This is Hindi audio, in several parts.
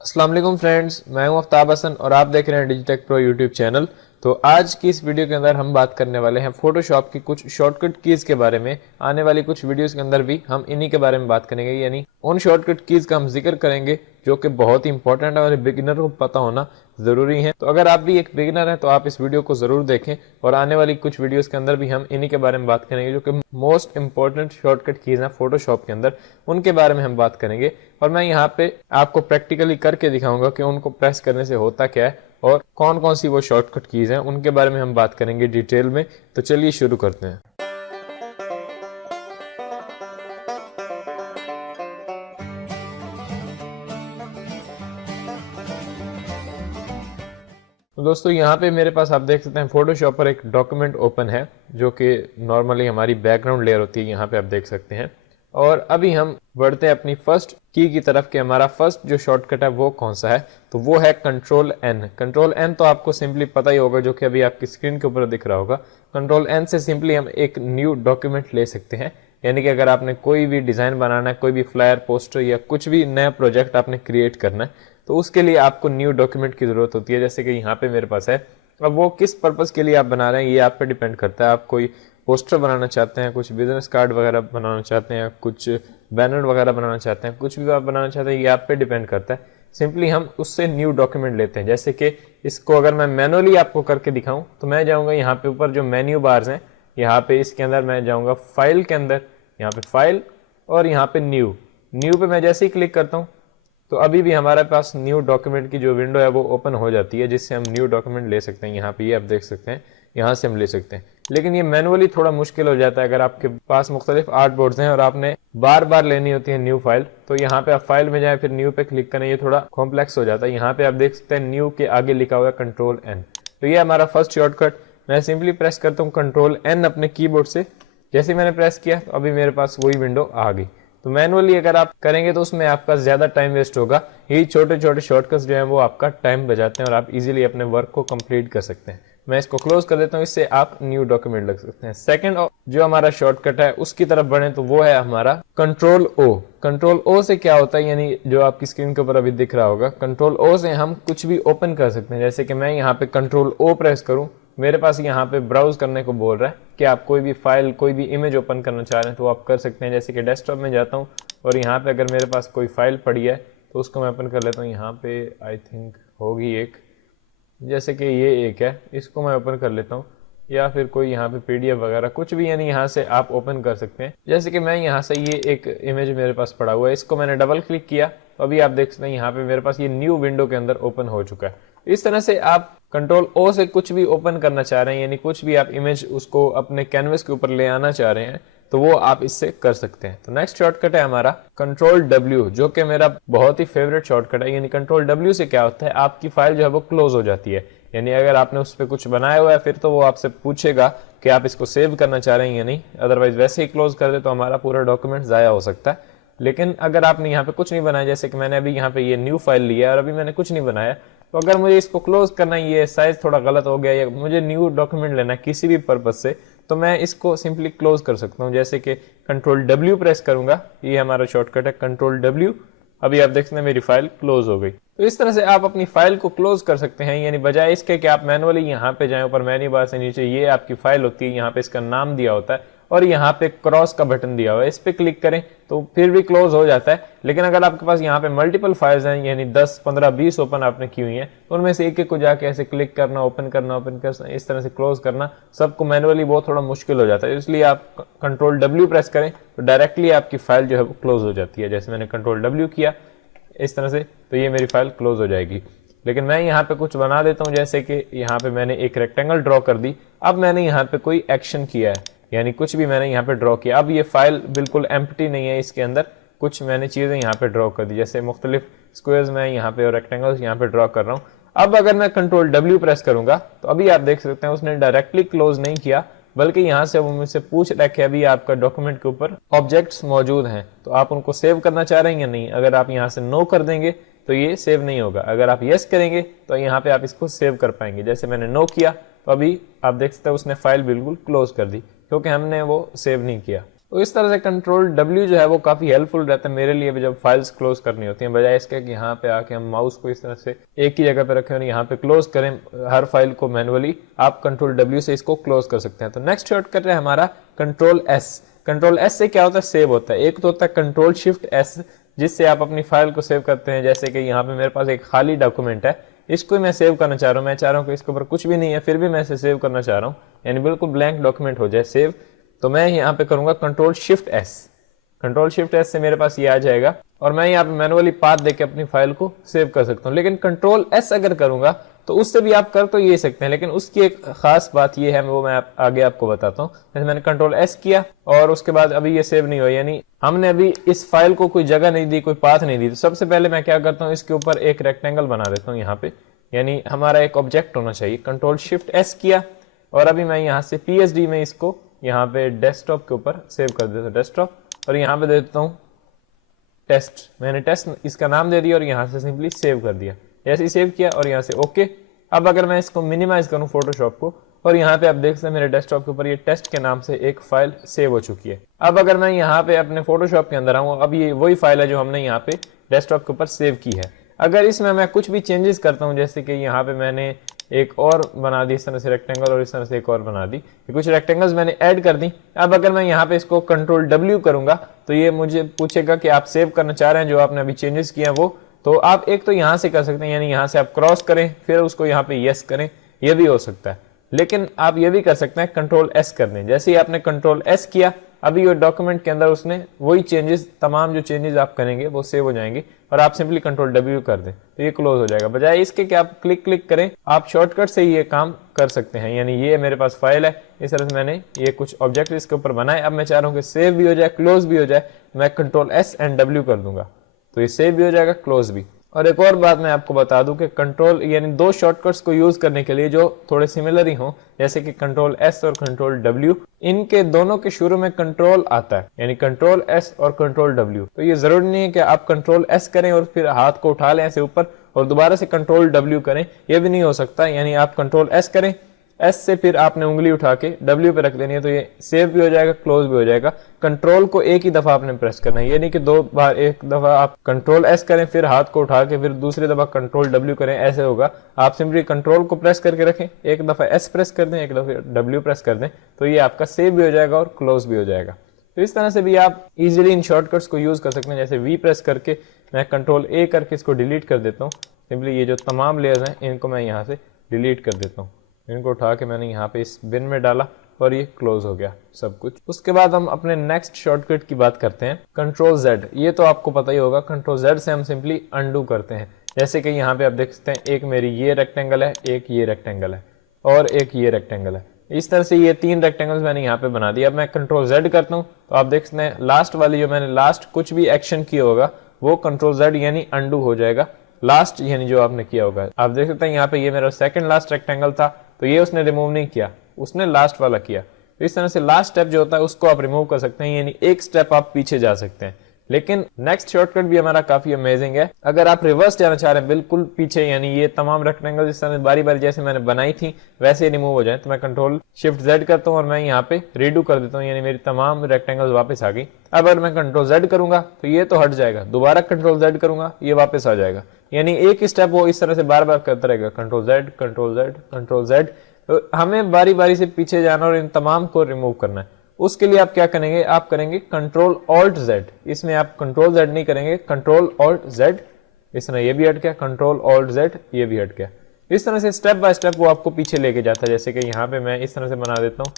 अस्सलाम वालेकुम फ्रेंड्स, मैं हूं आफ्ताब हसन और आप देख रहे हैं डिजिटेक प्रो यूट्यूब चैनल। तो आज की इस वीडियो के अंदर हम बात करने वाले हैं फोटोशॉप की कुछ शॉर्टकट कीज़ के बारे में। आने वाली कुछ वीडियोस के अंदर भी हम इन्हीं के बारे में बात करेंगे, यानी उन शॉर्टकट कीज़ का हम जिक्र करेंगे जो कि बहुत ही इंपॉर्टेंट है और बिगिनर को पता होना ज़रूरी है। तो अगर आप भी एक बिगिनर हैं तो आप इस वीडियो को ज़रूर देखें और आने वाली कुछ वीडियोस के अंदर भी हम इन्हीं के बारे में बात करेंगे जो कि मोस्ट इंपॉर्टेंट शॉर्टकट कीज़ हैं फोटोशॉप के अंदर, उनके बारे में हम बात करेंगे। और मैं यहाँ पे आपको प्रैक्टिकली करके दिखाऊंगा कि उनको प्रेस करने से होता क्या है और कौन कौन सी वो शॉर्टकट कीज़ हैं, उनके बारे में हम बात करेंगे डिटेल में। तो चलिए शुरू करते हैं। तो दोस्तों यहाँ पे मेरे पास आप देख सकते हैं फोटोशॉप पर एक डॉक्यूमेंट ओपन है जो कि नॉर्मली हमारी बैकग्राउंड लेयर होती है, यहाँ पे आप देख सकते हैं। और अभी हम बढ़ते हैं अपनी फर्स्ट की तरफ कि हमारा फर्स्ट जो शॉर्टकट है वो कौन सा है। तो वो है कंट्रोल एन। कंट्रोल एन तो आपको सिंपली पता ही होगा, जो कि अभी आपकी स्क्रीन के ऊपर दिख रहा होगा। कंट्रोल एन से सिंपली हम एक न्यू डॉक्यूमेंट ले सकते हैं, यानी कि अगर आपने कोई भी डिज़ाइन बनाना है, कोई भी फ्लायर, पोस्टर या कुछ भी नया प्रोजेक्ट आपने क्रिएट करना है, तो उसके लिए आपको न्यू डॉक्यूमेंट की ज़रूरत होती है। जैसे कि यहाँ पे मेरे पास है। अब वो किस पर्पज़ के लिए आप बना रहे हैं ये आप पे डिपेंड करता है। आप कोई पोस्टर बनाना चाहते हैं, कुछ बिजनेस कार्ड वगैरह बनाना चाहते हैं, कुछ बैनर वगैरह बनाना चाहते हैं, कुछ भी आप बनाना चाहते हैं, ये आप पे डिपेंड करता है। सिंपली हम उससे न्यू डॉक्यूमेंट लेते हैं। जैसे कि इसको अगर मैं मैनुअली आपको करके दिखाऊं तो मैं जाऊंगा यहाँ पे ऊपर जो मेन्यू बार्स हैं, यहाँ पे इसके अंदर मैं जाऊंगा फाइल के अंदर, यहाँ पे फाइल और यहाँ पे न्यू पे मैं जैसे ही क्लिक करता हूँ तो अभी भी हमारे पास न्यू डॉक्यूमेंट की जो विंडो है वो ओपन हो जाती है, जिससे हम न्यू डॉक्यूमेंट ले सकते हैं। यहाँ पे ये आप देख सकते हैं, यहाँ से हम ले सकते हैं। लेकिन ये मैनुअली थोड़ा मुश्किल हो जाता है अगर आपके पास मुख्तलिफ आर्ट बोर्ड्स हैं और आपने बार बार लेनी होती है न्यू फाइल। तो यहाँ पे आप फाइल में जाए फिर न्यू पे क्लिक करें, ये थोड़ा कॉम्प्लेक्स हो जाता है। यहाँ पे आप देख सकते हैं न्यू के आगे लिखा हुआ है कंट्रोल एन। तो ये हमारा फर्स्ट शॉर्टकट। मैं सिंपली प्रेस करता हूँ कंट्रोल एन अपने कीबोर्ड से। जैसे मैंने प्रेस किया तो अभी मेरे पास वही विंडो आ गई। तो मैनुअली अगर आप करेंगे तो उसमें आपका ज्यादा टाइम वेस्ट होगा। यही छोटे छोटे शॉर्टकट्स जो हैं वो आपका टाइम बचाते हैं और आप इजीली अपने वर्क को कंप्लीट कर सकते हैं। मैं इसको क्लोज कर देता हूँ, इससे आप न्यू डॉक्यूमेंट लग सकते हैं। सेकंड जो हमारा शॉर्टकट है उसकी तरफ बढ़े तो वो है हमारा कंट्रोल ओ। कंट्रोल ओ से क्या होता है, यानी जो आपकी स्क्रीन के ऊपर अभी दिख रहा होगा, कंट्रोल ओ से हम कुछ भी ओपन कर सकते हैं। जैसे कि मैं यहाँ पे कंट्रोल ओ प्रेस करूँ, मेरे पास यहाँ पे ब्राउज करने को बोल रहा है कि आप कोई भी फाइल, कोई भी इमेज ओपन करना चाह रहे हैं तो आप कर सकते हैं। जैसे कि डेस्कटॉप में जाता हूँ और यहाँ पे अगर मेरे पास कोई फाइल पड़ी है तो उसको मैं ओपन कर लेता हूँ। यहाँ पे आई थिंक होगी एक, जैसे कि ये एक है, इसको मैं ओपन कर लेता हूँ। या फिर कोई यहाँ पे पीडीएफ वगैरह कुछ भी, यानी यहाँ से आप ओपन कर सकते हैं। जैसे कि मैं यहाँ से ये एक इमेज मेरे पास पड़ा हुआ है, इसको मैंने डबल क्लिक किया तो अभी आप देख सकते हैं यहाँ पे मेरे पास ये न्यू विंडो के अंदर ओपन हो चुका है। इस तरह से आप कंट्रोल ओ से कुछ भी ओपन करना चाह रहे हैं, यानी कुछ भी आप इमेज उसको अपने कैनवस के ऊपर ले आना चाह रहे हैं तो वो आप इससे कर सकते हैं। तो नेक्स्ट शॉर्टकट है हमारा कंट्रोल डब्ल्यू, जो कि मेरा बहुत ही फेवरेट शॉर्टकट है। यानी कंट्रोल डब्ल्यू से क्या होता है, आपकी फाइल जो है वो क्लोज हो जाती है। यानी अगर आपने उस पर कुछ बनाया हुआ है फिर तो वो आपसे पूछेगा कि आप इसको सेव करना चाह रहे हैं या नहीं, अदरवाइज वैसे ही क्लोज कर दे तो हमारा पूरा डॉक्यूमेंट जाया हो सकता है। लेकिन अगर आपने यहाँ पे कुछ नहीं बनाया, जैसे कि मैंने अभी यहाँ पे ये न्यू फाइल लिया है और अभी मैंने कुछ नहीं बनाया, तो अगर मुझे इसको क्लोज करना है, ये साइज थोड़ा गलत हो गया या मुझे न्यू डॉक्यूमेंट लेना है किसी भी पर्पज से, तो मैं इसको सिंपली क्लोज कर सकता हूँ। जैसे कि कंट्रोल डब्ल्यू प्रेस करूंगा, ये हमारा शॉर्टकट है कंट्रोल डब्ल्यू। अभी आप देख सकते हैं मेरी फाइल क्लोज हो गई। तो इस तरह से आप अपनी फाइल को क्लोज कर सकते हैं, यानी बजाय इसके कि आप मैनुअली यहाँ पे जाएं, ऊपर मेन्यू बार से नीचे ये आपकी फाइल होती है, यहाँ पे इसका नाम दिया होता है और यहाँ पे क्रॉस का बटन दिया हुआ है, इस पे क्लिक करें तो फिर भी क्लोज हो जाता है। लेकिन अगर आपके पास यहाँ पे मल्टीपल फाइल्स हैं, यानी 10, 15, 20 ओपन आपने की हुई हैं, तो उनमें से एक एक को जाके ऐसे क्लिक करना, ओपन करना, इस तरह से क्लोज करना, सबको मैनुअली बहुत थोड़ा मुश्किल हो जाता है। इसलिए आप कंट्रोल डब्ल्यू प्रेस करें तो डायरेक्टली आपकी फाइल जो है वो क्लोज हो जाती है। जैसे मैंने कंट्रोल डब्ल्यू किया इस तरह से, तो ये मेरी फाइल क्लोज हो जाएगी। लेकिन मैं यहाँ पे कुछ बना देता हूँ, जैसे कि यहाँ पे मैंने एक रेक्टेंगल ड्रॉ कर दी। अब मैंने यहाँ पे कोई एक्शन किया है, यानी कुछ भी मैंने यहाँ पे ड्रॉ किया। अब ये फाइल बिल्कुल एम्प्टी नहीं है, इसके अंदर कुछ मैंने चीज़ें यहाँ पे ड्रॉ कर दी, जैसे मुख्तलिफ स्क्वायर्स मैं यहाँ पे और रेक्टेंगल्स यहाँ पे ड्रॉ कर रहा हूँ। अब अगर मैं कंट्रोल डब्ल्यू प्रेस करूंगा तो अभी आप देख सकते हैं उसने डायरेक्टली क्लोज नहीं किया, बल्कि यहाँ से वो मुझसे पूछ रहा है कि अभी आपका डॉक्यूमेंट के ऊपर ऑब्जेक्ट्स मौजूद हैं तो आप उनको सेव करना चाह रहे हैं या नहीं। अगर आप यहाँ से नो कर देंगे तो ये सेव नहीं होगा, अगर आप यस करेंगे तो यहाँ पे आप इसको सेव कर पाएंगे। जैसे मैंने नो किया तो अभी आप देख सकते हैं उसने फाइल बिल्कुल क्लोज कर दी, क्योंकि हमने वो सेव नहीं किया। तो इस तरह से कंट्रोल W जो है वो काफी हेल्पफुल रहता है मेरे लिए भी जब फाइल्स क्लोज करनी होती हैं, बजाय इसके कि यहाँ पे आके हम माउस को इस तरह से एक ही जगह पे रखें और यहाँ पे क्लोज करें हर फाइल को मैनुअली। आप कंट्रोल W से इसको क्लोज कर सकते हैं। तो नेक्स्ट शॉर्टकट है हमारा कंट्रोल S। कंट्रोल S से क्या होता है, सेव होता है। एक तो होता है कंट्रोल शिफ्ट S, जिससे आप अपनी फाइल को सेव करते हैं। जैसे कि यहाँ पे मेरे पास एक खाली डॉक्यूमेंट है, इसको मैं सेव करना चाह रहा हूँ, मैं चाह रहा हूँ कि इसके ऊपर कुछ भी नहीं है, फिर भी मैं इसे सेव करना चाह रहा हूँ, यानी बिल्कुल ब्लैंक डॉक्यूमेंट हो जाए सेव। तो मैं यहाँ पे करूंगा control shift S। Control shift S से मेरे पास ये आ जाएगा और मैं यहाँ पे मैनुअली पाथ देके अपनी फाइल को सेव कर सकता हूँ। लेकिन कंट्रोल S अगर करूंगा तो उससे भी आप कर तो ये सकते हैं, लेकिन उसकी एक खास बात ये है, वो मैं आगे आपको बताता हूँ। जैसे मैंने कंट्रोल S किया और उसके बाद अभी ये सेव नहीं हुआ, यानी हमने अभी इस फाइल को कोई जगह नहीं दी, कोई पाथ नहीं दी। तो सबसे पहले मैं क्या करता हूँ, इसके ऊपर एक रेक्टेंगल बना देता हूँ यहाँ पे, यानी हमारा एक ऑब्जेक्ट होना चाहिए। कंट्रोल शिफ्ट S किया और अभी मैं यहाँ से PSD में इसको यहाँ पे डेस्कटॉप के ऊपर सेव कर देता हूँ, डेस्कटॉप, और यहाँ पे दे देता हूँ टेस्ट। मैंने टेस्ट इसका नाम दे दिया और यहाँ से सिंपली सेव कर दिया। जैसे ही सेव किया और यहाँ से ओके। अब अगर मैं इसको मिनिमाइज करूँ फोटोशॉप को, और यहाँ पे आप देख सकते हैं मेरे डेस्कटॉप के ऊपर ये टेस्ट के नाम से एक फाइल सेव हो चुकी है। अब अगर मैं यहाँ पे अपने फोटोशॉप के अंदर आऊँ, अब ये वही फाइल है जो हमने यहाँ पे डेस्कटॉप के ऊपर सेव की है। अगर इसमें मैं कुछ भी चेंजेस करता हूँ, जैसे कि यहाँ पे मैंने एक और बना दी इस तरह से रेक्टेंगल और इस तरह से एक और बना दी, कुछ रेक्टेंगल्स मैंने ऐड कर दी। अब अगर मैं यहाँ पे इसको कंट्रोल W करूंगा तो ये मुझे पूछेगा कि आप सेव करना चाह रहे हैं जो आपने अभी चेंजेस किया वो। तो आप एक तो यहाँ से कर सकते हैं, यानी यहाँ से आप क्रॉस करें फिर उसको यहाँ पे यस करें, ये भी हो सकता है। लेकिन आप ये भी कर सकते हैं कंट्रोल S कर दें। जैसे ही आपने कंट्रोल S किया, अभी ये डॉक्यूमेंट के अंदर उसने वही चेंजेस, तमाम जो चेंजेस आप करेंगे वो सेव हो जाएंगे और आप सिंपली कंट्रोल W कर दें तो ये क्लोज हो जाएगा। बजाय इसके कि आप क्लिक करें, आप शॉर्टकट से ही ये काम कर सकते हैं। यानी ये मेरे पास फाइल है, इस तरह से मैंने ये कुछ ऑब्जेक्ट इसके ऊपर बनाए। अब मैं चाह रहा हूँ कि सेव भी हो जाए, क्लोज भी हो जाए, मैं कंट्रोल S एंड W कर दूंगा तो ये सेव भी हो जाएगा, क्लोज भी। और एक और बात मैं आपको बता दूं कि कंट्रोल यानी दो शॉर्टकट्स को यूज करने के लिए जो थोड़े सिमिलर ही हों, जैसे कि कंट्रोल S और कंट्रोल W, इनके दोनों के शुरू में कंट्रोल आता है, यानी कंट्रोल S और कंट्रोल W। तो ये जरूरी नहीं है कि आप कंट्रोल S करें और फिर हाथ को उठा लें ऐसे ऊपर और दोबारा से कंट्रोल W करें, ये भी नहीं हो सकता। यानी आप कंट्रोल S करें, S से फिर आपने उंगली उठा के W पे रख लेनी है, तो ये सेव भी हो जाएगा, क्लोज भी हो जाएगा। कंट्रोल को एक ही दफा आपने प्रेस करना है, ये नहीं कि दो बार, एक दफा आप कंट्रोल S करें फिर हाथ को उठा के फिर दूसरी दफा कंट्रोल W करें, ऐसे होगा। आप सिंपली कंट्रोल को प्रेस करके रखें, एक दफा S प्रेस कर दें, एक दफा W प्रेस कर दें, तो ये आपका सेव भी हो जाएगा और क्लोज भी हो जाएगा। तो इस तरह से भी आप इजीली इन शॉर्टकट्स को यूज कर सकते हैं। जैसे V प्रेस करके मैं कंट्रोल A करके इसको डिलीट कर देता हूँ, सिंपली ये जो तमाम लेयर्स हैं इनको मैं यहाँ से डिलीट कर देता हूँ। इनको उठा के मैंने यहाँ पे इस बिन में डाला और ये क्लोज हो गया सब कुछ। उसके बाद हम अपने नेक्स्ट शॉर्टकट की बात करते हैं, कंट्रोल Z। ये तो आपको पता ही होगा, कंट्रोल Z से हम सिंपली अंडू करते हैं। जैसे कि यहाँ पे आप देख सकते हैं, एक मेरी ये रेक्टेंगल है, एक ये रेक्टेंगल है और एक ये रेक्टेंगल है। इस तरह से ये तीन रेक्टेंगल्स मैंने यहाँ पे बना दिया। अब मैं कंट्रोल Z करता हूँ तो आप देख सकते हैं लास्ट वाली जो मैंने लास्ट कुछ भी एक्शन किया होगा वो कंट्रोल Z यानी अंडू हो जाएगा, लास्ट यानी जो आपने किया होगा। आप देख सकते हैं यहाँ पे ये मेरा सेकंड लास्ट रेक्टेंगल था तो ये उसने रिमूव नहीं किया, उसने लास्ट वाला किया। तो इस तरह से लास्ट स्टेप जो होता है उसको आप रिमूव कर सकते हैं, यानी एक स्टेप आप पीछे जा सकते हैं। लेकिन नेक्स्ट शॉर्टकट भी हमारा काफी अमेजिंग है। अगर आप रिवर्स जाना चाह रहे हैं बिल्कुल पीछे, यानी ये तमाम रेक्टेंगल इस तरह बारी बारी जैसे मैंने बनाई थी वैसे ही रिमूव हो जाए, तो मैं कंट्रोल शिफ्ट Z करता हूँ और मैं यहाँ पे रीडू कर देता हूँ, यानी मेरी तमाम रेक्टेंगल्स वापस आ गई। अब अगर मैं कंट्रोल Z करूंगा तो ये तो हट जाएगा, दोबारा कंट्रोल Z करूंगा ये वापस आ जाएगा। यानी एक स्टेप वो इस तरह से बार बार करता रहेगा, control Z control Z control Z। तो हमें बारी बारी से पीछे जाना और इन तमाम को रिमूव करना है। उसके लिए आप क्या करेंगे, आप करेंगे कंट्रोल ऑल्ट Z। इसमें आप कंट्रोल Z नहीं करेंगे, कंट्रोल ऑल्ट Z। इस तरह ये भी हट गया, कंट्रोल ऑल्ट Z ये भी हट गया। इस तरह से स्टेप बाय स्टेप वो आपको पीछे लेके जाता है। जैसे कि यहाँ पे मैं इस तरह से बना देता हूँ,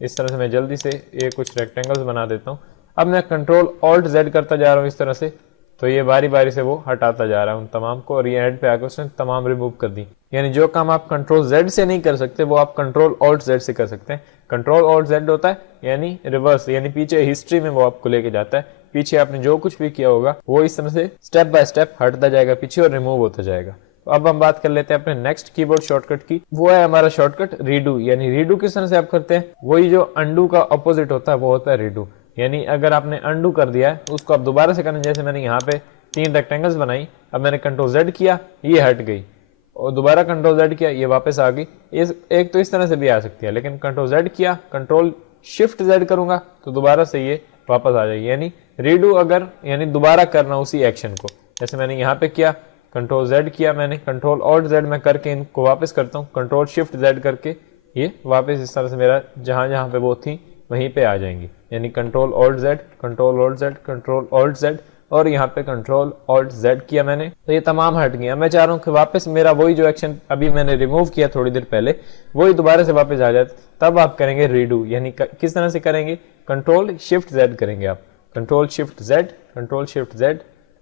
इस तरह से मैं जल्दी से ये कुछ रेक्टेंगल्स बना देता हूँ। अब मैं कंट्रोल ऑल्ट Z करता जा रहा हूँ इस तरह से, तो ये बारी बारी से वो हटाता जा रहा है उन तमाम को और ये एंड पे आकर उसने तमाम रिमूव कर दी। यानी जो काम आप कंट्रोल Z से नहीं कर सकते वो आप कंट्रोल ऑल्ट Z से कर सकते हैं। कंट्रोल ऑल्ट Z होता है यानी रिवर्स, यानी पीछे हिस्ट्री में वो आपको लेके जाता है। पीछे आपने जो कुछ भी किया होगा वो इस तरह से स्टेप बाय स्टेप हटता जाएगा पीछे और रिमूव होता जाएगा। तो अब हम बात कर लेते हैं अपने नेक्स्ट कीबोर्ड शॉर्टकट की, वो है हमारा शॉर्टकट रीडू। यानी रीडू किस तरह से आप करते हैं, वही जो अंडू का अपोजिट होता है वो होता है रीडू। यानी अगर आपने अंडू कर दिया है उसको आप दोबारा से करना। जैसे मैंने यहाँ पे तीन रेक्टेंगल्स बनाई, अब मैंने कंट्रोल Z किया ये हट गई और दोबारा कंट्रोल Z किया ये वापस आ गई। एक तो इस तरह से भी आ सकती है, लेकिन कंट्रोल Z किया, कंट्रोल शिफ्ट Z करूंगा तो दोबारा से ये वापस आ जाएगी। यानी रीडू अगर यानी दोबारा करना उसी एक्शन को, जैसे मैंने यहाँ पे किया, कंट्रोल Z किया मैंने, कंट्रोल ऑल्ट Z मैं करके इनको वापस करता हूँ, कंट्रोल शिफ्ट Z करके ये वापस इस तरह से मेरा जहाँ जहाँ पे वो थी वहीं पे आ जाएंगी। यानी control alt Z, control alt Z, control alt Z और यहाँ पे कंट्रोल ऑल्ट Z किया मैंने, तो ये तमाम हट गया। मैं चाह रहा हूँ कि वापस मेरा वही जो एक्शन अभी मैंने रिमूव किया थोड़ी देर पहले वही दोबारा से वापस आ जाए, तब आप करेंगे रीडू। यानी किस तरह से करेंगे, कंट्रोल शिफ्ट Z करेंगे आप, control shift Z, control shift Z,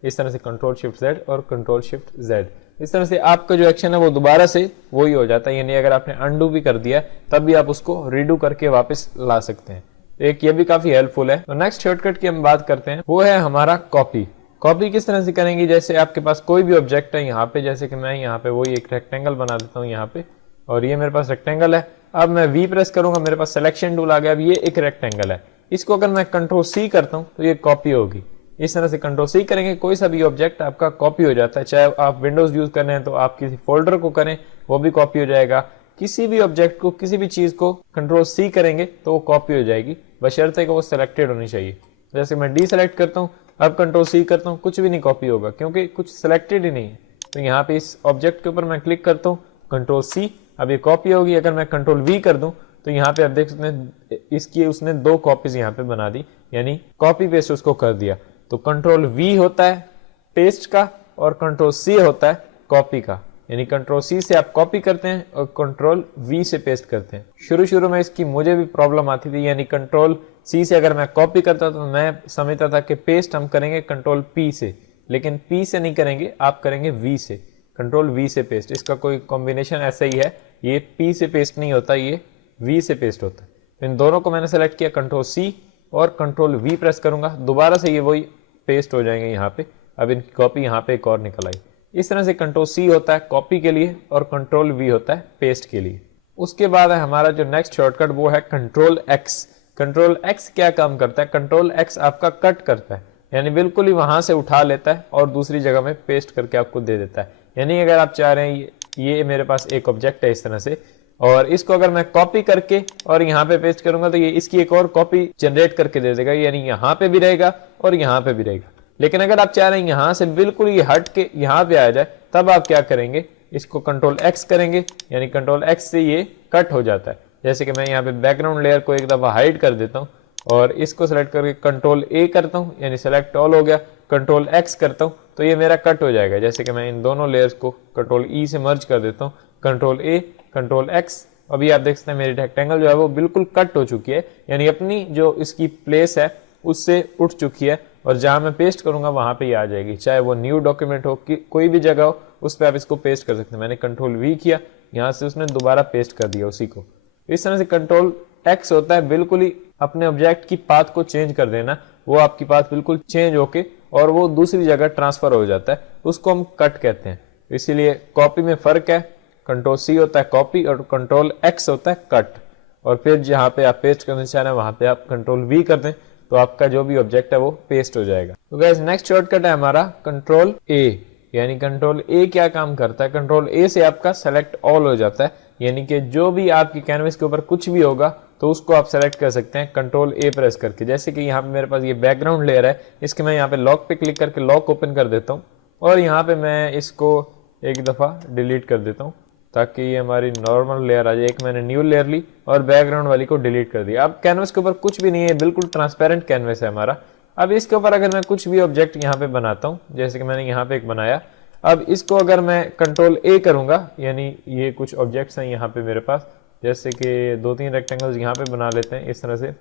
इस तरह से कंट्रोल शिफ्ट Z और कंट्रोल शिफ्ट Z। इस तरह से आपका जो एक्शन है वो दोबारा से वही हो जाता है। यानी अगर आपने अंडू भी कर दिया तब भी आप उसको रीडू करके वापस ला सकते हैं। एक ये भी काफी हेल्पफुल है। तो नेक्स्ट शॉर्टकट की हम बात करते हैं, वो है हमारा कॉपी। कॉपी किस तरह से करेंगे, जैसे आपके पास कोई भी ऑब्जेक्ट है यहाँ पे, जैसे कि मैं यहाँ पे वही एक रेक्टेंगल बना देता हूँ यहाँ पे, और ये मेरे पास रेक्टेंगल है। अब मैं V प्रेस करूंगा, मेरे पास सिलेक्शन टूल आ गया। अब ये एक रेक्टेंगल है, इसको अगर मैं कंट्रोल C करता हूँ तो ये कॉपी होगी। इस तरह से कंट्रोल C करेंगे, कोई सा भी ऑब्जेक्ट आपका कॉपी हो जाता है। चाहे आप विंडोज यूज कर रहे हैं तो आप किसी फोल्डर को करें वो भी कॉपी हो जाएगा। किसी भी ऑब्जेक्ट को, किसी भी चीज को कंट्रोल C करेंगे तो वो कॉपी हो जाएगी, बशर्ते कि वो सिलेक्टेड होनी चाहिए। जैसे मैं डी सेलेक्ट करता हूँ, अब कंट्रोल C करता हूँ, कुछ भी नहीं कॉपी होगा क्योंकि कुछ सिलेक्टेड ही नहीं है। तो यहाँ पे इस ऑब्जेक्ट के ऊपर मैं क्लिक करता हूँ, कंट्रोल C, अब ये कॉपी होगी। अगर मैं कंट्रोल V कर दूं तो यहाँ पे आप देख सकते हैं इसकी उसने 2 कॉपीज यहाँ पे बना दी, यानी कॉपी पेस्ट उसको कर दिया। तो कंट्रोल V होता है पेस्ट का और कंट्रोल C होता है कॉपी का। यानी कंट्रोल C से आप कॉपी करते हैं और कंट्रोल V से पेस्ट करते हैं। शुरू में इसकी मुझे भी प्रॉब्लम आती थी, यानी कंट्रोल C से अगर मैं कॉपी करता तो मैं समझता था कि पेस्ट हम करेंगे कंट्रोल P से, लेकिन P से नहीं करेंगे, आप करेंगे V से, कंट्रोल V से पेस्ट। इसका कोई कॉम्बिनेशन ऐसा ही है, ये P से पेस्ट नहीं होता, ये V से पेस्ट होता है। तो इन दोनों को मैंने सेलेक्ट किया, कंट्रोल C और कंट्रोल V प्रेस करूंगा, दोबारा से ये वही पेस्ट हो जाएंगे यहाँ पे। अब इनकी कॉपी यहाँ पे एक और निकल आई। इस तरह से कंट्रोल C होता है कॉपी के लिए और कंट्रोल V होता है पेस्ट के लिए। उसके बाद है हमारा जो नेक्स्ट शॉर्टकट, वो है कंट्रोल X। कंट्रोल X क्या काम करता है, कंट्रोल X आपका कट करता है, यानी बिल्कुल ही वहां से उठा लेता है और दूसरी जगह में पेस्ट करके आपको दे देता है। यानी अगर आप चाह रहे हैं ये मेरे पास एक ऑब्जेक्ट है इस तरह से, और इसको अगर मैं कॉपी करके और यहाँ पे पेस्ट करूंगा तो ये इसकी एक और कॉपी जनरेट करके दे देगा, यानी यहाँ पे भी रहेगा और यहाँ पे भी रहेगा। लेकिन अगर आप चाह रहे हैं यहाँ से बिल्कुल ये हट के यहाँ पे आ जाए, तब आप क्या करेंगे, इसको कंट्रोल X करेंगे, यानी कंट्रोल X से ये कट हो जाता है। जैसे कि मैं यहाँ पे बैकग्राउंड लेयर को एक दफा हाइड कर देता हूँ और इसको सेलेक्ट करके कंट्रोल A करता हूँ, यानी सेलेक्ट ऑल हो गया, कंट्रोल X करता हूँ तो ये मेरा कट हो जाएगा। जैसे कि मैं इन दोनों लेयर्स को कंट्रोल E से मर्ज कर देता हूँ, कंट्रोल A, कंट्रोल X। अभी आप देख सकते हैं मेरी रेक्टेंगल जो है वो बिल्कुल कट हो चुकी है, यानी अपनी जो इसकी प्लेस है उससे उठ चुकी है, और जहां मैं पेस्ट करूंगा वहां पे ये आ जाएगी। चाहे वो न्यू डॉक्यूमेंट हो कि कोई भी जगह हो, उस पर आप इसको पेस्ट कर सकते हैं। मैंने कंट्रोल V किया, यहाँ से उसने दोबारा पेस्ट कर दिया उसी को। इस तरह से कंट्रोल X होता है बिल्कुल ही अपने ऑब्जेक्ट की पाथ को चेंज कर देना, वो आपकी पाथ बिल्कुल चेंज होके और वो दूसरी जगह ट्रांसफर हो जाता है, उसको हम कट कहते हैं। इसीलिए कॉपी में फर्क है, कंट्रोल C होता है कॉपी और कंट्रोल X होता है कट। और फिर जहां पे आप पेस्ट करना चाह रहे हैं वहां पे आप कंट्रोल V कर दें तो आपका जो भी ऑब्जेक्ट है वो पेस्ट हो जाएगा। तो गाइस नेक्स्ट शॉर्टकट है हमारा कंट्रोल A। यानी कंट्रोल A क्या काम करता है, कंट्रोल A से आपका सेलेक्ट ऑल हो जाता है, यानी कि जो भी आपकी कैनवस के ऊपर कुछ भी होगा तो उसको आप सेलेक्ट कर सकते हैं कंट्रोल A प्रेस करके। जैसे कि यहाँ पे मेरे पास ये बैकग्राउंड लेयर है, इसके मैं यहाँ पे लॉक पे क्लिक करके लॉक ओपन कर देता हूँ और यहाँ पे मैं इसको एक दफा डिलीट कर देता हूँ ताकि ये हमारी नॉर्मल लेयर आ जाए। एक मैंने न्यू लेयर ली और बैकग्राउंड वाली को डिलीट कर दिया। अब कैनवस के ऊपर कुछ भी नहीं है, बिल्कुल ट्रांसपेरेंट कैनवस है हमारा। अब इसके ऊपर अगर मैं कुछ भी ऑब्जेक्ट यहाँ पे बनाता हूँ, जैसे कि मैंने यहाँ पे एक बनाया, अब इसको अगर मैं कंट्रोल A करूंगा, यानी ये कुछ ऑब्जेक्ट्स हैं यहाँ पे मेरे पास, जैसे कि 2-3 रेक्टेंगल्स यहाँ पे बना लेते हैं इस तरह से।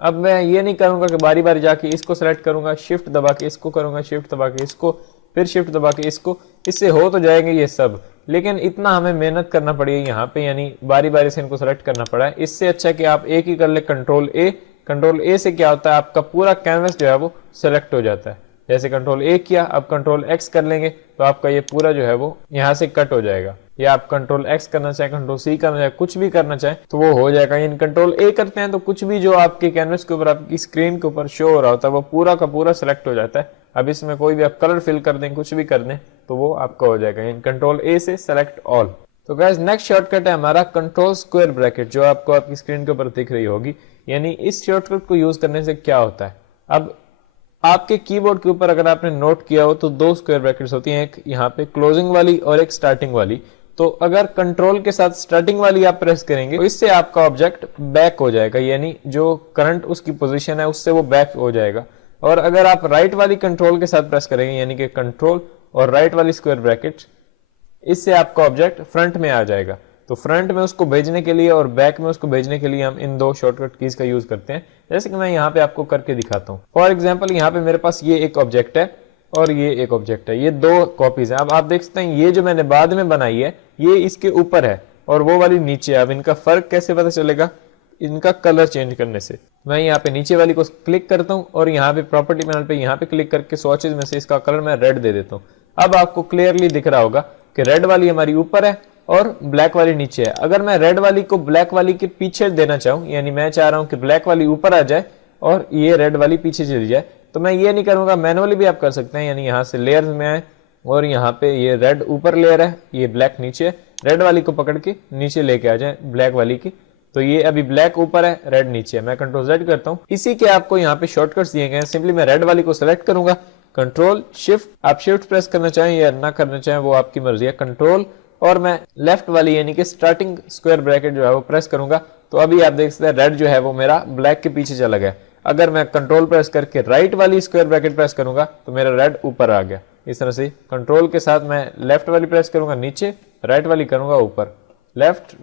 अब मैं ये नहीं करूंगा कि बारी बारी जाके इसको सेलेक्ट करूंगा, शिफ्ट दबा के इसको करूंगा, शिफ्ट दबा के इसको, फिर शिफ्ट दबा के इसको, इससे हो तो जाएंगे ये सब, लेकिन इतना हमें मेहनत करना पड़ेगी यहाँ पे, यानी बारी बारी से इनको सेलेक्ट करना पड़ा है। इससे अच्छा कि आप एक ही कर ले कंट्रोल A। कंट्रोल A से क्या होता है, आपका पूरा कैनवस जो है वो सिलेक्ट हो जाता है। जैसे कंट्रोल A किया, अब कंट्रोल X कर लेंगे तो आपका ये पूरा जो है वो यहाँ से कट हो जाएगा। या आप कंट्रोल X करना चाहे, कंट्रोल C करना चाहे, कुछ भी करना चाहे तो वो हो जाएगा। इन कंट्रोल A करते हैं तो कुछ भी जो आपके कैनवस के ऊपर, आपकी स्क्रीन के ऊपर शो हो रहा होता है वो पूरा का पूरा सिलेक्ट हो जाता है। अब इसमें कोई भी आप कलर फिल कर दें, कुछ भी कर दें तो वो आपका हो जाएगा। इन कंट्रोल A से सेलेक्ट ऑल। तो गाइस नेक्स्ट शॉर्टकट है हमारा कंट्रोल स्क्वायर ब्रैकेट, जो आपको आपकी स्क्रीन के ऊपर दिख रही होगी। यानी इस शॉर्टकट को यूज करने से क्या होता है, अब आपके कीबोर्ड के ऊपर अगर आपने नोट किया हो तो दो स्क्वायर ब्रैकेट्स होती हैं, एक यहाँ पे क्लोजिंग वाली और एक स्टार्टिंग वाली। तो अगर कंट्रोल के साथ स्टार्टिंग वाली आप प्रेस करेंगे तो इससे आपका ऑब्जेक्ट बैक हो जाएगा, यानी जो करंट उसकी पोजीशन है उससे वो बैक हो जाएगा। और अगर आप राइट वाली कंट्रोल के साथ प्रेस करेंगे, यानी कि कंट्रोल और राइट वाली स्क्वायर ब्रैकेट, इससे आपका ऑब्जेक्ट फ्रंट में आ जाएगा। तो फ्रंट में उसको भेजने के लिए और बैक में उसको भेजने के लिए हम इन दो शॉर्टकट कीज का यूज करते हैं, जैसे कि मैं यहाँ पे आपको करके दिखाता हूँ। फॉर एग्जांपल यहाँ पे मेरे पास ये एक ऑब्जेक्ट है और ये एक ऑब्जेक्ट है, ये दो कॉपीज हैं। अब आप देख सकते हैं ये जो मैंने बाद में बनाई है ये इसके ऊपर है और वो वाली नीचे है। अब इनका फर्क कैसे पता चलेगा, इनका कलर चेंज करने से। मैं यहाँ पे नीचे वाली को क्लिक करता हूँ और यहाँ पे प्रॉपर्टी पैनल पे यहाँ पे क्लिक करके स्वॉचेज में से इसका कलर मैं रेड दे देता हूँ। अब आपको क्लियरली दिख रहा होगा कि रेड वाली हमारी ऊपर है और ब्लैक वाली नीचे है। अगर मैं रेड वाली को ब्लैक वाली के पीछे देना चाहूँ, यानी मैं चाह रहा हूँ कि ब्लैक वाली ऊपर आ जाए और ये रेड वाली पीछे चली जाए, तो मैं ये नहीं करूंगा, मैनुअली भी आप कर सकते हैं। यानी यहाँ से लेयर्स में आए और यहाँ पे ये रेड ऊपर लेयर है, ये ब्लैक नीचे है, रेड वाली को पकड़ के नीचे लेके आ जाए ब्लैक वाली की। तो ये अभी ब्लैक ऊपर है, रेड नीचे है। मैं कंट्रोल Z करता हूँ। इसी के आपको यहाँ पे शॉर्टकट्स दिए गए हैं। सिंपली मैं रेड वाली को सिलेक्ट करूंगा, कंट्रोल शिफ्ट, आप शिफ्ट प्रेस करना चाहें या ना करना चाहें वो आपकी मर्जी है, कंट्रोल, और मैं लेफ्ट वाली यानी कि स्टार्टिंग स्क्वायर ब्रैकेट जो है वो प्रेस करूंगा। तो अभी आप देख सकते हैं रेड जो है वो मेरा ब्लैक के पीछे चला गया। अगर मैं कंट्रोल प्रेस करके राइट वाली स्क्वायर ब्रैकेट प्रेस करूंगा तो मेरा रेड ऊपर आ गया। इस तरह से कंट्रोल के साथ मैं लेफ्ट वाली प्रेस करूंगा नीचे, राइट वाली करूंगा ऊपर, लेफ्ट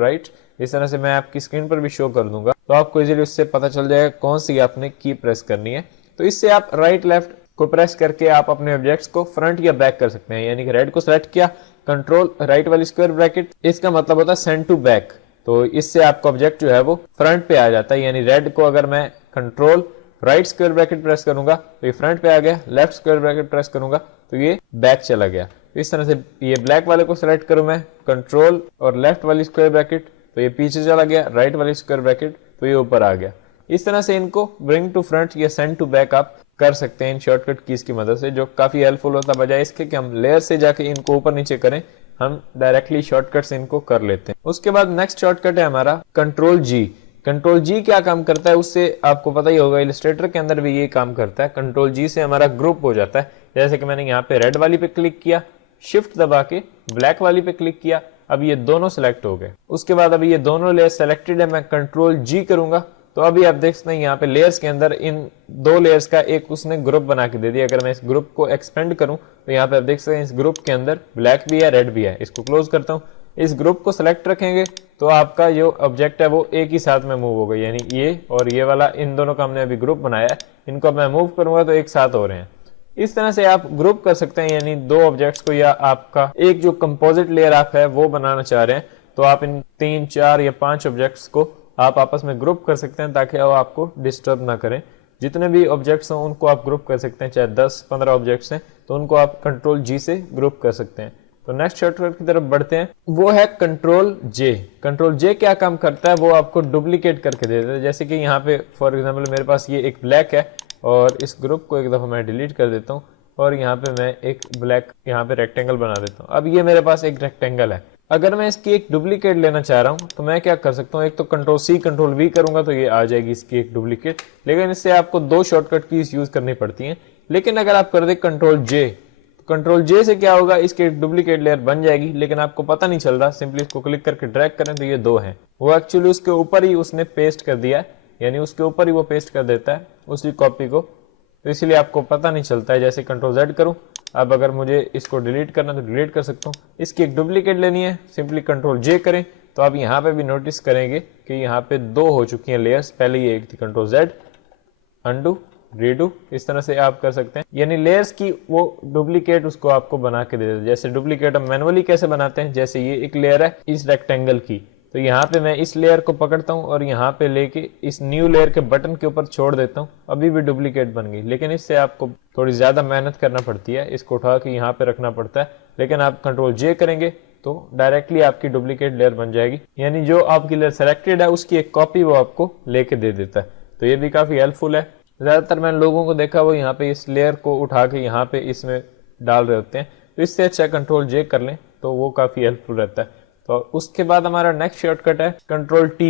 राइट। इस तरह से मैं आपकी स्क्रीन पर भी शो कर दूंगा, तो आपको इजीली उससे पता चल जाएगा कौन सी आपने की प्रेस करनी है। तो इससे आप राइट लेफ्ट को प्रेस करके आप अपने ऑब्जेक्ट्स को फ्रंट या बैक कर सकते हैं। यानी कि रेड को सेलेक्ट किया, कंट्रोल राइट वाली स्क्वायर ब्रैकेट, इसका मतलब होता है सेंड टू बैक। तो इससे आपका ऑब्जेक्ट जो है वो फ्रंट पे आ जाता है। यानी रेड को अगर मैं control right square bracket press करूंगा तो ये फ्रंट पे आ गया, लेफ्ट स्क्वायर ब्रैकेट प्रेस करूंगा तो ये बैक चला गया। तो इस तरह से ये ब्लैक वाले को सेलेक्ट करूं मैं, कंट्रोल और लेफ्ट वाली स्क्वायर ब्रैकेट तो ये पीछे चला गया, राइट वाली स्क्वायर ब्रैकेट तो ये ऊपर आ गया। इस तरह से इनको ब्रिंग टू फ्रंट या सेंड टू बैक आप कर सकते हैं इन शॉर्टकट कीज की मदद से, जो काफी हेल्पफुल होता है। बजाय इसके कि हम लेयर से जाके इनको ऊपर नीचे करें, हम डायरेक्टली शॉर्टकट से इनको कर लेते हैं। उसके बाद नेक्स्ट शॉर्टकट है हमारा कंट्रोल G। कंट्रोल G क्या काम करता है उससे आपको पता ही होगा, इलस्ट्रेटर के अंदर भी ये काम करता है। कंट्रोल G से हमारा ग्रुप हो जाता है। जैसे कि मैंने यहाँ पे रेड वाली पे क्लिक किया, शिफ्ट दबा के ब्लैक वाली पे क्लिक किया, अब ये दोनों सेलेक्ट हो गए। उसके बाद अभी ये दोनों लेयर सेलेक्टेड है, मैं कंट्रोल G करूंगा तो अभी आप देख सकते हैं यहाँ पे लेयर्स के अंदर इन दो लेयर्स का एक उसने ग्रुप बना के दे दिया। अगर मैं इस ग्रुप को एक्सपेंड करूं तो यहाँ पे आप देख सकते हैं इस ग्रुप के अंदर ब्लैक भी है, रेड भी है। इसको क्लोज करता हूँ, इस ग्रुप को सेलेक्ट रखेंगे तो आपका जो ऑब्जेक्ट है वो एक ही साथ में मूव होगा। यानी ये और ये वाला, इन दोनों का हमने अभी ग्रुप बनाया है, इनको मैं मूव करूंगा तो एक साथ हो रहे हैं। इस तरह से आप ग्रुप कर सकते हैं, यानी दो ऑब्जेक्ट्स को, या आपका एक जो कंपोजिट लेयर आप है वो बनाना चाह रहे हैं तो आप इन 3, 4 या 5 ऑब्जेक्ट्स को आप आपस में ग्रुप कर सकते हैं ताकि वो आपको डिस्टर्ब ना करें। जितने भी ऑब्जेक्ट्स हैं उनको आप ग्रुप कर सकते हैं, चाहे 10-15 ऑब्जेक्ट्स हैं तो उनको आप कंट्रोल G से ग्रुप कर सकते हैं। तो नेक्स्ट शॉर्टकट की तरफ बढ़ते हैं, वो है कंट्रोल J। कंट्रोल J क्या काम करता है, वो आपको डुप्लीकेट करके दे देता है। जैसे कि यहाँ पे फॉर एग्जाम्पल मेरे पास ये एक ब्लैक है और इस ग्रुप को एक दफा मैं डिलीट कर देता हूँ और यहाँ पे मैं एक ब्लैक यहाँ पे रेक्टेंगल बना देता हूँ। अब ये मेरे पास एक रेक्टेंगल है। अगर मैं इसकी एक डुप्लीकेट लेना चाह रहा हूं तो मैं क्या कर सकता हूं, एक तो कंट्रोल C कंट्रोल V करूंगा तो ये आ जाएगी इसकी एक डुप्लीकेट, लेकिन इससे आपको दो शॉर्टकट कीज यूज करनी पड़ती हैं। लेकिन अगर आप कर दे कंट्रोल J, तो कंट्रोल J से क्या होगा, इसकी एक डुप्लीकेट लेयर बन जाएगी लेकिन आपको पता नहीं चल रहा। सिंपली इसको क्लिक करके ड्रैग करें तो ये दो हैं, वो एक्चुअली उसके ऊपर ही उसने पेस्ट कर दिया है, यानी उसके ऊपर ही वो पेस्ट कर देता है उसी कॉपी को, तो इसलिए आपको पता नहीं चलता है। जैसे कंट्रोल Z करूं, अब अगर मुझे इसको डिलीट करना तो डिलीट कर सकता हूँ। इसकी एक डुप्लीकेट लेनी है, सिंपली कंट्रोल J करें तो आप यहाँ पे भी नोटिस करेंगे कि यहाँ पे दो हो चुकी हैं लेयर्स। पहले ये एक थी, कंट्रोल Z, अंडू, रीडू, इस तरह से आप कर सकते हैं। यानी लेयर्स की वो डुप्लीकेट उसको आपको बना के दे देते हैं। जैसे डुप्लीकेट हम मैनुअली कैसे बनाते हैं, जैसे ये एक लेयर है इस रेक्टेंगल की, तो यहाँ पे मैं इस लेयर को पकड़ता हूँ और यहाँ पे लेके इस न्यू लेयर के बटन के ऊपर छोड़ देता हूँ, अभी भी डुप्लीकेट बन गई। लेकिन इससे आपको थोड़ी ज्यादा मेहनत करना पड़ती है, इसको उठा के यहाँ पे रखना पड़ता है। लेकिन आप कंट्रोल J करेंगे तो डायरेक्टली आपकी डुप्लीकेट लेयर बन जाएगी, यानी जो आपकी लेयर सेलेक्टेड है उसकी एक कॉपी वो आपको लेके दे देता है। तो ये भी काफी हेल्पफुल है। ज्यादातर मैंने लोगों को देखा वो यहाँ पे इस लेयर को उठा के यहाँ पे इसमें डाल रहे होते हैं, तो इससे अच्छा कंट्रोल J कर लें तो वो काफी हेल्पफुल रहता है। तो उसके बाद हमारा नेक्स्ट शॉर्टकट है कंट्रोल T,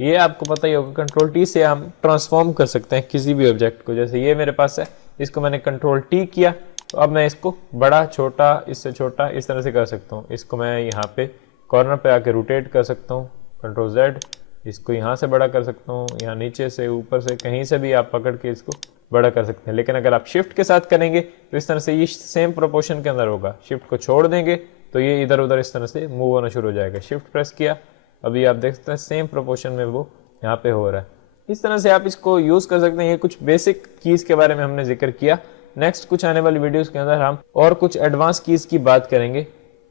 ये आपको पता ही होगा, कंट्रोल टी से हम ट्रांसफॉर्म कर सकते हैं किसी भी ऑब्जेक्ट को। जैसे ये मेरे पास है, इसको मैंने कंट्रोल टी किया तो अब मैं इसको बड़ा, छोटा, इससे छोटा इस तरह से कर सकता हूँ। इसको मैं यहाँ पे कॉर्नर पे आके रोटेट कर सकता हूँ, कंट्रोल जेड। इसको यहाँ से बड़ा कर सकता हूँ, यहाँ नीचे से, ऊपर से, कहीं से भी आप पकड़ के इसको बड़ा कर सकते हैं। लेकिन अगर आप शिफ्ट के साथ करेंगे तो इस तरह से ये सेम प्रोपोर्शन के अंदर होगा। शिफ्ट को छोड़ देंगे तो ये इधर उधर इस तरह से मूव होना शुरू हो जाएगा। शिफ्ट प्रेस किया, अभी आप देख सकते हैं सेम प्रोपोर्शन में वो यहाँ पे हो रहा है। इस तरह से आप इसको यूज कर सकते हैं। ये कुछ बेसिक कीज के बारे में हमने जिक्र किया। नेक्स्ट कुछ आने वाली वीडियोस के अंदर हम और कुछ एडवांस कीज की बात करेंगे,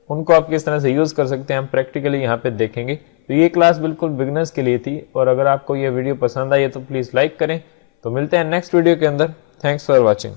उनको आप किस तरह से यूज कर सकते हैं हम प्रैक्टिकली यहाँ पे देखेंगे। तो ये क्लास बिल्कुल बिगनर्स के लिए थी, और अगर आपको ये वीडियो पसंद आई है तो प्लीज लाइक करें। तो मिलते हैं नेक्स्ट वीडियो के अंदर। Thanks for watching.